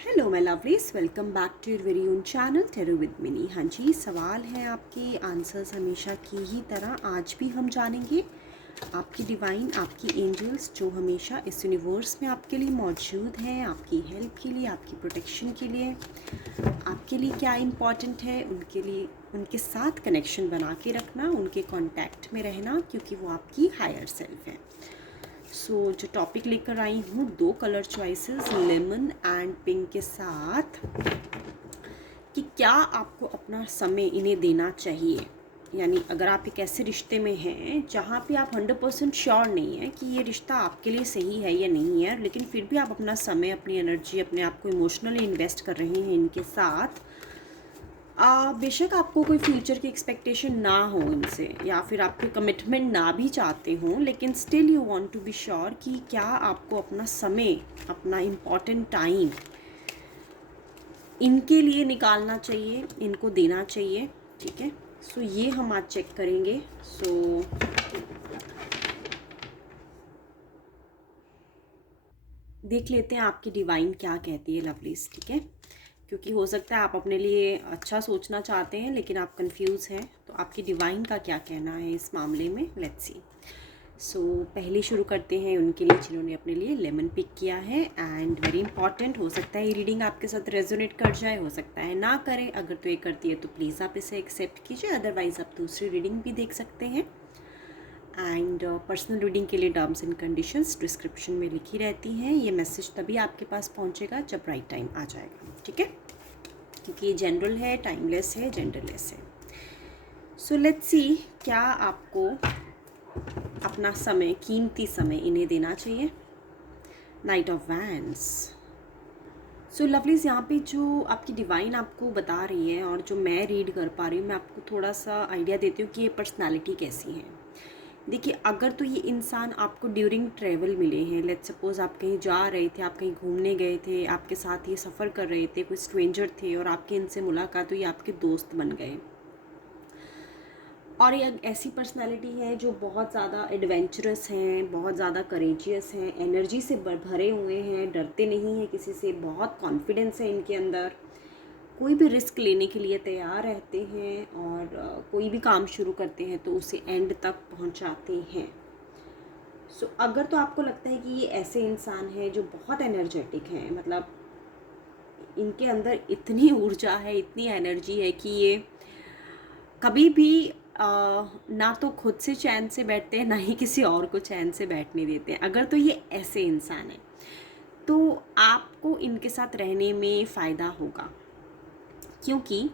Hello my lovelies, welcome back to your very own channel tarot with Mini. हाँ जी, सवाल है आपके, आंसर्स हमेशा की ही तरह आज भी हम जानेंगे। आपकी डिवाइन, आपकी एंजल्स जो हमेशा इस यूनिवर्स में आपके लिए मौजूद हैं, आपकी हेल्प के लिए, आपकी प्रोटेक्शन के लिए, आपके लिए क्या इम्पॉर्टेंट है, उनके लिए उनके साथ कनेक्शन बना के रखना, उनके कांटेक्ट में रहना, क्योंकि वो आपकी हायर सेल्फ है। जो टॉपिक लेकर आई हूँ, 2 colour choices lemon and pink के साथ, कि क्या आपको अपना समय इन्हें देना चाहिए। यानी अगर आप एक ऐसे रिश्ते में हैं जहाँ पे आप 100% श्योर नहीं है कि ये रिश्ता आपके लिए सही है या नहीं है, लेकिन फिर भी आप अपना समय, अपनी एनर्जी, अपने आप को इमोशनली इन्वेस्ट कर रहे हैं इनके साथ, बेशक आपको कोई फ्यूचर की एक्सपेक्टेशन ना हो इनसे, या फिर आप कोई कमिटमेंट ना भी चाहते हो, लेकिन still you want to be sure कि क्या आपको अपना समय, अपना इम्पॉर्टेंट टाइम इनके लिए निकालना चाहिए, इनको देना चाहिए। ठीक है, सो ये हम आज चेक करेंगे। देख लेते हैं आपकी डिवाइन क्या कहती है लवलीज। ठीक है, क्योंकि हो सकता है आप अपने लिए अच्छा सोचना चाहते हैं लेकिन आप कंफ्यूज हैं, तो आपकी डिवाइन का क्या कहना है इस मामले में, लेट्स सी। पहले शुरू करते हैं उनके लिए जिन्होंने अपने लिए लेमन पिक किया है। एंड वेरी इंपॉर्टेंट, हो सकता है ये रीडिंग आपके साथ रेजोनेट कर जाए, हो सकता है ना करे। अगर तो ये करती है तो प्लीज़ आप इसे एक्सेप्ट कीजिए, अदरवाइज़ आप दूसरी रीडिंग भी देख सकते हैं। एंड पर्सनल रीडिंग के लिए टर्म्स एंड कंडीशंस डिस्क्रिप्शन में लिखी रहती हैं। ये मैसेज तभी आपके पास पहुंचेगा जब राइट टाइम आ जाएगा। ठीक है, क्योंकि ये जनरल है, टाइमलेस है, जेंडरलेस है। सो लेट्स सी, क्या आपको अपना समय, कीमती समय इन्हें देना चाहिए। Night of wands. So lovelies, यहाँ पे जो आपकी डिवाइन आपको बता रही है और जो मैं रीड कर पा रही हूँ, मैं आपको थोड़ा सा आइडिया देती हूँ कि ये पर्सनालिटी कैसी है। देखिए, अगर तो ये इंसान आपको ड्यूरिंग ट्रैवल मिले हैं, लेट्स सपोज आप कहीं जा रहे थे, आप कहीं घूमने गए थे, आपके साथ ये सफ़र कर रहे थे, कोई स्ट्रेंजर थे और आपकी इनसे मुलाकात हुई, आपके दोस्त बन गए। और ये ऐसी पर्सनालिटी है जो बहुत ज़्यादा एडवेंचरस हैं, बहुत ज़्यादा करेजियस हैं, एनर्जी से भरे हुए हैं, डरते नहीं हैं किसी से, बहुत कॉन्फिडेंस है इनके अंदर, कोई भी रिस्क लेने के लिए तैयार रहते हैं, और कोई भी काम शुरू करते हैं तो उसे एंड तक पहुंचाते हैं। अगर तो आपको लगता है कि ये ऐसे इंसान हैं जो बहुत एनर्जेटिक हैं, मतलब इनके अंदर इतनी ऊर्जा है, इतनी एनर्जी है कि ये कभी भी ना तो खुद से चैन से बैठते हैं, ना ही किसी और को चैन से बैठने देते हैं। अगर तो ये ऐसे इंसान हैं तो आपको इनके साथ रहने में फ़ायदा होगा, क्योंकि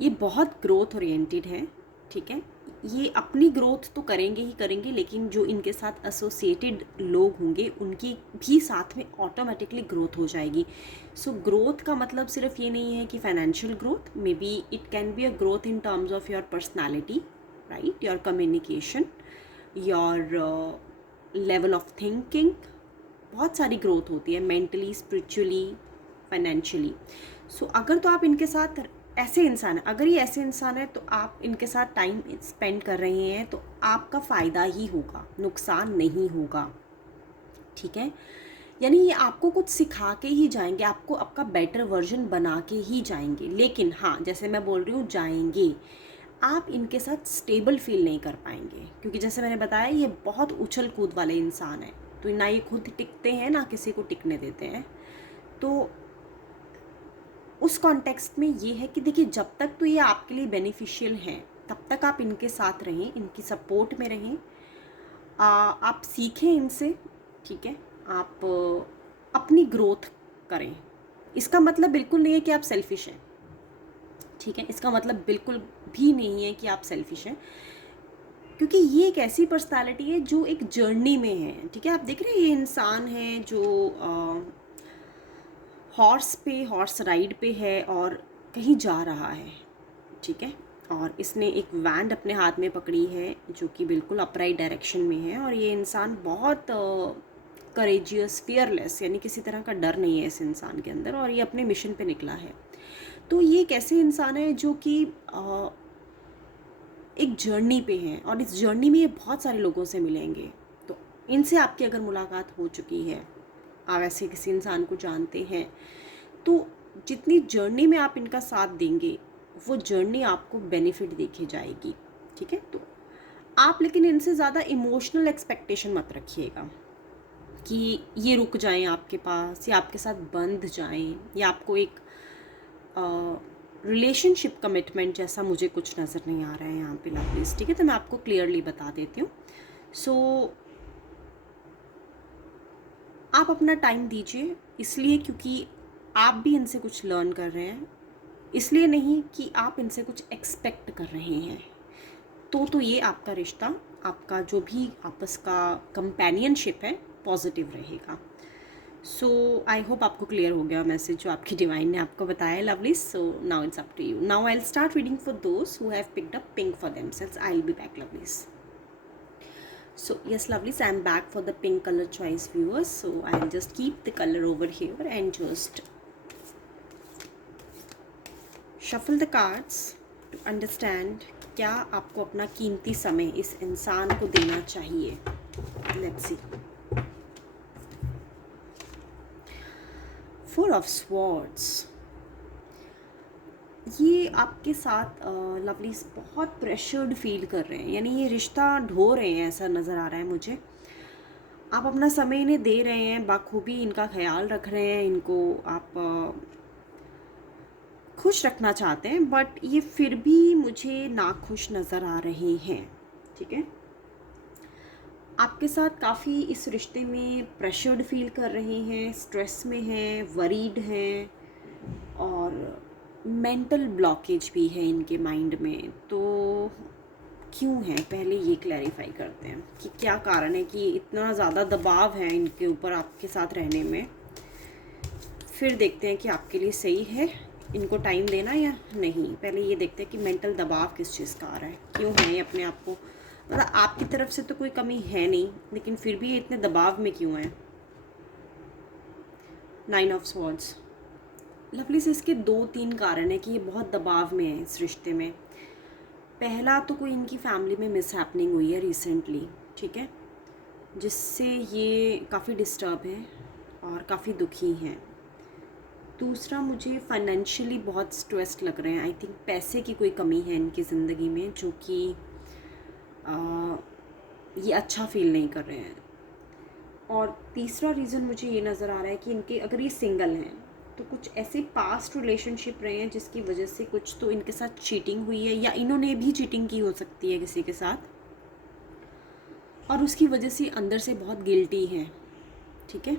ये बहुत ग्रोथ ओरिएंटेड है। ठीक है, ये अपनी ग्रोथ तो करेंगे ही करेंगे, लेकिन जो इनके साथ एसोसिएटेड लोग होंगे उनकी भी साथ में ऑटोमेटिकली ग्रोथ हो जाएगी। ग्रोथ का मतलब सिर्फ ये नहीं है कि financial growth, may be it can be a growth in terms of your personality, right, your communication, your level of thinking. बहुत सारी ग्रोथ होती है, मेंटली, स्पिरिचुअली, फाइनेंशियली। अगर तो आप इनके साथ ऐसे इंसान है, अगर ये ऐसे इंसान है तो आप इनके साथ टाइम स्पेंड कर रहे हैं तो आपका फ़ायदा ही होगा, नुकसान नहीं होगा। ठीक है, यानी ये आपको कुछ सिखा के ही जाएंगे, आपको आपका बेटर वर्जन बना के ही जाएंगे। लेकिन हाँ, जैसे मैं बोल रही हूँ जाएंगे, आप इनके साथ स्टेबल फील नहीं कर पाएंगे, क्योंकि जैसे मैंने बताया ये बहुत उछल कूद वाले इंसान है, तो ना ये खुद टिकते हैं ना किसी को टिकने देते हैं। तो उस कॉन्टेक्स्ट में ये है कि देखिए, जब तक तो ये आपके लिए बेनिफिशियल हैं तब तक आप इनके साथ रहें, इनकी सपोर्ट में रहें, आप सीखें इनसे। ठीक है, आप अपनी ग्रोथ करें। इसका मतलब बिल्कुल नहीं है कि आप सेल्फिश हैं। ठीक है, इसका मतलब बिल्कुल भी नहीं है कि आप सेल्फिश हैं, क्योंकि ये एक ऐसी पर्सनालिटी है जो एक जर्नी में है। ठीक है, आप देख रहे हैं ये इंसान है जो हॉर्स राइड पे है और कहीं जा रहा है। ठीक है, और इसने एक वैंड अपने हाथ में पकड़ी है जो कि बिल्कुल अपराइट डायरेक्शन में है, और ये इंसान बहुत करेजियस, फियरलेस, यानी किसी तरह का डर नहीं है इस इंसान के अंदर, और ये अपने मिशन पे निकला है। तो ये एक ऐसे इंसान है जो कि एक जर्नी पे हैं, और इस जर्नी में ये बहुत सारे लोगों से मिलेंगे। तो इनसे आपकी अगर मुलाकात हो चुकी है, आप ऐसे किसी इंसान को जानते हैं, तो जितनी जर्नी में आप इनका साथ देंगे वो जर्नी आपको बेनिफिट देखी जाएगी, ठीक है। तो आप लेकिन इनसे ज़्यादा इमोशनल एक्सपेक्टेशन मत रखिएगा कि ये रुक जाएं आपके पास या आपके साथ बंध जाएं या आपको एक रिलेशनशिप कमिटमेंट जैसा मुझे कुछ नज़र नहीं आ रहा है यहाँ पे लवलीज, ठीक है। तो मैं आपको क्लियरली बता देती हूँ। सो आप अपना टाइम दीजिए, इसलिए क्योंकि आप भी इनसे कुछ लर्न कर रहे हैं, इसलिए नहीं कि आप इनसे कुछ एक्सपेक्ट कर रहे हैं। तो ये आपका रिश्ता, आपका जो भी आपस का कंपेनियनशिप है, पॉजिटिव रहेगा। सो आई होप आपको क्लियर हो गया मैसेज जो आपकी डिवाइन ने आपको बताया lovely. So now it's up to you. Now I will start reading for those who have picked up pink for themselves. I will be back lovelies. So yes lovelies, I am back for the pink color choice viewers. So I will just keep the color over here and just shuffle the cards to understand क्या आपको अपना कीमती समय इस इंसान को देना चाहिए। Let's see. Four of Swords. ये आपके साथ लवलीज बहुत प्रेशर्ड फील कर रहे हैं, यानी ये रिश्ता ढो रहे हैं, ऐसा नज़र आ रहा है मुझे। आप अपना समय इन्हें दे रहे हैं, बाखूबी इनका ख्याल रख रहे हैं, इनको आप खुश रखना चाहते हैं, बट ये फिर भी मुझे नाखुश नज़र आ रहे हैं, ठीक है। आपके साथ काफ़ी इस रिश्ते में प्रेशर्ड फील कर रहे हैं, स्ट्रेस में हैं, वरीड हैं और मेंटल ब्लॉकेज भी है इनके माइंड में। तो क्यों है, पहले ये क्लैरिफाई करते हैं कि क्या कारण है कि इतना ज़्यादा दबाव है इनके ऊपर आपके साथ रहने में। फिर देखते हैं कि आपके लिए सही है इनको टाइम देना या नहीं। पहले ये देखते हैं कि मेंटल दबाव किस चीज़ का आ रहा है, क्यों है ये अपने आप को, मतलब आपकी तरफ से तो कोई कमी है नहीं, लेकिन फिर भी ये इतने दबाव में क्यों है। 9 ऑफ स्वॉर्ड्स। लवली से इसके 2-3 कारण है कि ये बहुत दबाव में है इस रिश्ते में। पहला तो कोई इनकी फैमिली में मिसहैपनिंग हुई है रिसेंटली, ठीक है, जिससे ये काफ़ी डिस्टर्ब हैं और काफ़ी दुखी हैं। दूसरा, मुझे फाइनेंशियली बहुत स्ट्रेस्ड लग रहे हैं। आई थिंक पैसे की कोई कमी है इनकी ज़िंदगी में, जो कि ये अच्छा फील नहीं कर रहे हैं। और तीसरा रीज़न मुझे ये नज़र आ रहा है कि इनके, अगर ये सिंगल हैं तो कुछ ऐसे पास्ट रिलेशनशिप रहे हैं जिसकी वजह से कुछ तो इनके साथ चीटिंग हुई है, या इन्होंने भी चीटिंग की हो सकती है किसी के साथ, और उसकी वजह से अंदर से बहुत गिल्टी है, ठीक है।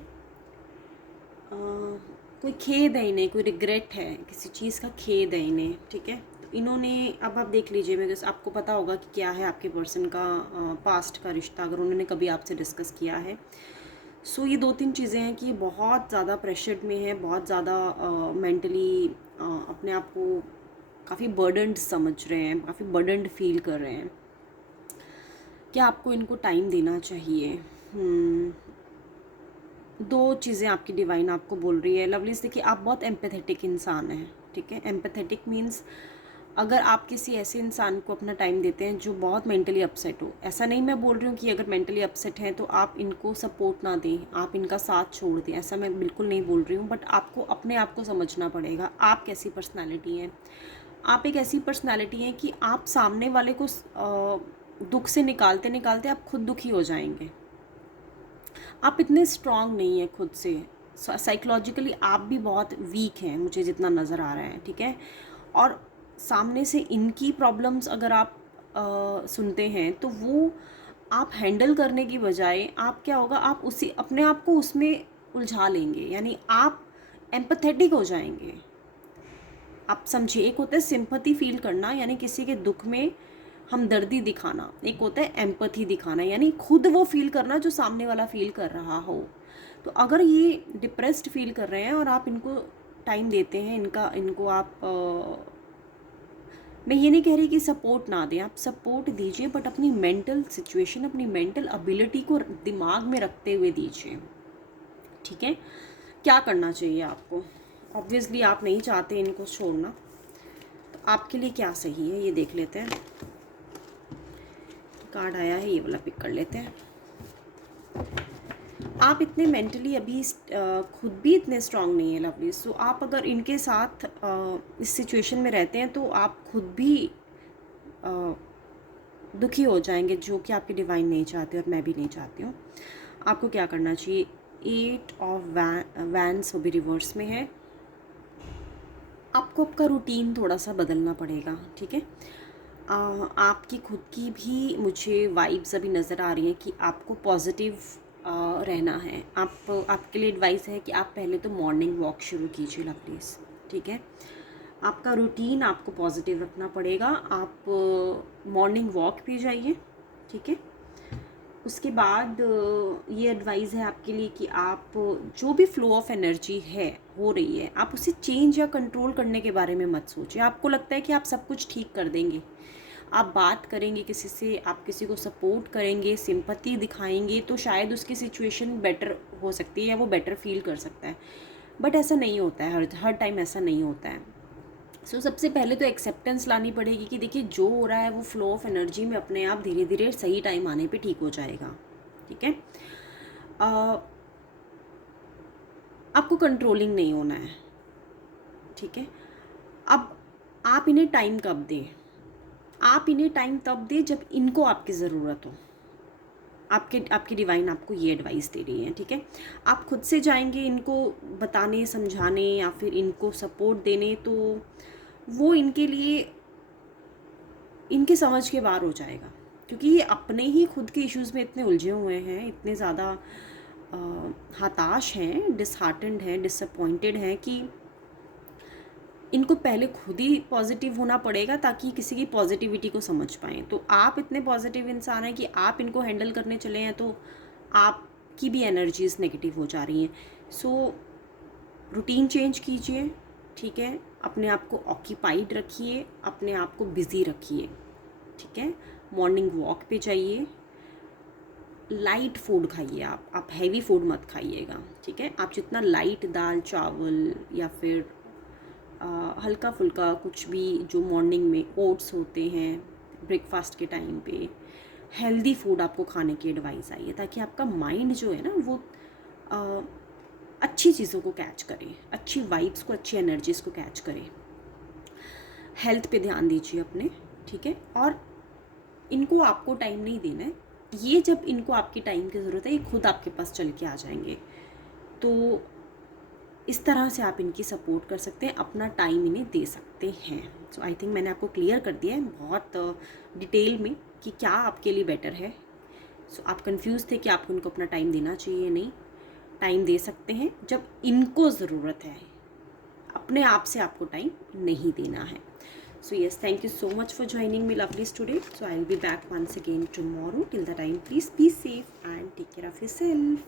कोई खेद है इन्हें, कोई रिग्रेट है, किसी चीज़ का खेद है इन्हें, ठीक है। तो इन्होंने, अब आप देख लीजिए, मैं जैसे आपको पता होगा कि क्या है आपके पर्सन का पास्ट का रिश्ता, अगर उन्होंने कभी आपसे डिस्कस किया है। सो ये 2-3 चीज़ें हैं कि ये बहुत ज़्यादा प्रेशर्ड में है, बहुत ज़्यादा मेंटली अपने आप को काफ़ी बर्डन्ड समझ रहे हैं, काफ़ी बर्डन्ड फील कर रहे हैं। क्या आपको इनको टाइम देना चाहिए? 2 चीज़ें आपकी डिवाइन आपको बोल रही है लवलीज। देखिए, आप बहुत एम्पैथेटिक इंसान हैं, ठीक है। एम्पैथेटिक मीन्स अगर आप किसी ऐसे इंसान को अपना टाइम देते हैं जो बहुत मेंटली अपसेट हो, ऐसा नहीं मैं बोल रही हूँ कि अगर मेंटली अपसेट हैं तो आप इनको सपोर्ट ना दें, आप इनका साथ छोड़ दें, ऐसा मैं बिल्कुल नहीं बोल रही हूँ। बट आपको अपने आप को समझना पड़ेगा, आप कैसी पर्सनैलिटी हैं। आप एक ऐसी पर्सनैलिटी हैं कि आप सामने वाले को दुख से निकालते निकालते आप खुद दुखी हो जाएंगे। आप इतने स्ट्रांग नहीं हैं खुद से, साइकोलॉजिकली आप भी बहुत वीक हैं मुझे जितना नज़र आ रहा है, ठीक है। और सामने से इनकी प्रॉब्लम्स अगर आप सुनते हैं तो वो आप हैंडल करने की बजाय आप क्या होगा, आप उसी अपने आप को उसमें उलझा लेंगे, यानी आप एम्पैथेटिक हो जाएंगे। आप समझिए, एक होता है सिंपैथी फील करना, यानी किसी के दुख में हमदर्दी दिखाना, एक होता है एम्पैथी दिखाना, यानी खुद वो फील करना जो सामने वाला फील कर रहा हो। तो अगर ये डिप्रेस्ड फील कर रहे हैं और आप इनको टाइम देते हैं, इनको आप मैं ये नहीं कह रही कि सपोर्ट ना दें, आप सपोर्ट दीजिए, बट अपनी मेंटल सिचुएशन, अपनी मेंटल एबिलिटी को दिमाग में रखते हुए दीजिए, ठीक है। क्या करना चाहिए आपको? ऑब्वियसली आप नहीं चाहते इनको छोड़ना, तो आपके लिए क्या सही है ये देख लेते हैं। कार्ड आया है, ये वाला पिक कर लेते हैं। आप इतने मेंटली अभी खुद भी इतने स्ट्रांग नहीं है लवली। सो आप अगर इनके साथ इस सिचुएशन में रहते हैं तो आप खुद भी दुखी हो जाएंगे, जो कि आपके डिवाइन नहीं चाहते और मैं भी नहीं चाहती हूँ। आपको क्या करना चाहिए, 8 ऑफ वैंस वो भी रिवर्स में है। आपको आपका रूटीन थोड़ा सा बदलना पड़ेगा, ठीक है। आपकी खुद की भी मुझे वाइब्स अभी नज़र आ रही हैं कि आपको पॉजिटिव रहना है। आपके लिए एडवाइस है कि आप पहले तो मॉर्निंग वॉक शुरू कीजिए प्लीज़, ठीक है। आपका रूटीन आपको पॉजिटिव रखना पड़ेगा। आप मॉर्निंग वॉक पे जाइए, ठीक है। उसके बाद ये एडवाइस है आपके लिए कि आप जो भी फ्लो ऑफ एनर्जी है हो रही है, आप उसे चेंज या कंट्रोल करने के बारे में मत सोचिए। आपको लगता है कि आप सब कुछ ठीक कर देंगे, आप बात करेंगे किसी से, आप किसी को सपोर्ट करेंगे, सिंपैथी दिखाएंगे, तो शायद उसकी सिचुएशन बेटर हो सकती है या वो बेटर फील कर सकता है। बट ऐसा नहीं होता है, हर टाइम ऐसा नहीं होता है। सबसे पहले तो एक्सेप्टेंस लानी पड़ेगी कि देखिए जो हो रहा है वो फ्लो ऑफ एनर्जी में अपने आप धीरे धीरे सही टाइम आने पे ठीक हो जाएगा, ठीक है। आपको कंट्रोलिंग नहीं होना है, ठीक है। अब आप इन्हें टाइम कब दें, आप इन्हें टाइम तब दें जब इनको आपकी ज़रूरत हो। आपकी डिवाइन आपको ये एडवाइस दे रही है, ठीक है। आप खुद से जाएंगे इनको बताने, समझाने या फिर इनको सपोर्ट देने, तो वो इनके लिए इनके समझ के बाहर हो जाएगा, क्योंकि ये अपने ही खुद के इश्यूज़ में इतने उलझे हुए हैं, इतने ज़्यादा हताश हैं, डिसहार्टेंड हैं, डिसअपॉइंटेड हैं कि इनको पहले खुद ही पॉजिटिव होना पड़ेगा ताकि किसी की पॉजिटिविटी को समझ पाएँ। तो आप इतने पॉजिटिव इंसान हैं कि आप इनको हैंडल करने चले हैं, तो आपकी भी एनर्जीज़ नेगेटिव हो जा रही हैं। सो रूटीन चेंज कीजिए, ठीक है। अपने आप को ऑक्यूपाइड रखिए, अपने आप को बिज़ी रखिए, ठीक है। मॉर्निंग वॉक पे जाइए, लाइट फूड खाइए, आप हैवी फूड मत खाइएगा, ठीक है। आप जितना लाइट दाल चावल या फिर हल्का फुल्का कुछ भी जो मॉर्निंग में ओट्स होते हैं ब्रेकफास्ट के टाइम पे, हेल्दी फूड आपको खाने की एडवाइस आई है, ताकि आपका माइंड जो है ना वो आ, अच्छी चीज़ों को कैच करे, अच्छी वाइब्स को, अच्छी एनर्जीज़ को कैच करे। हेल्थ पे ध्यान दीजिए अपने, ठीक है। और इनको आपको टाइम नहीं देना है, ये जब इनको आपकी टाइम की ज़रूरत है ये खुद आपके पास चल के आ जाएंगे। तो इस तरह से आप इनकी सपोर्ट कर सकते हैं, अपना टाइम इन्हें दे सकते हैं। सो आई थिंक मैंने आपको क्लियर कर दिया है बहुत डिटेल में कि क्या आपके लिए बेटर है। सो आप कंफ्यूज थे कि आपको इनको अपना टाइम देना चाहिए, नहीं, टाइम दे सकते हैं जब इनको ज़रूरत है, अपने आप से आपको टाइम नहीं देना है। So yes, thank you so much for joining me lovelies today. So I'll be back once again tomorrow. Till the time, please be safe and take care of yourself.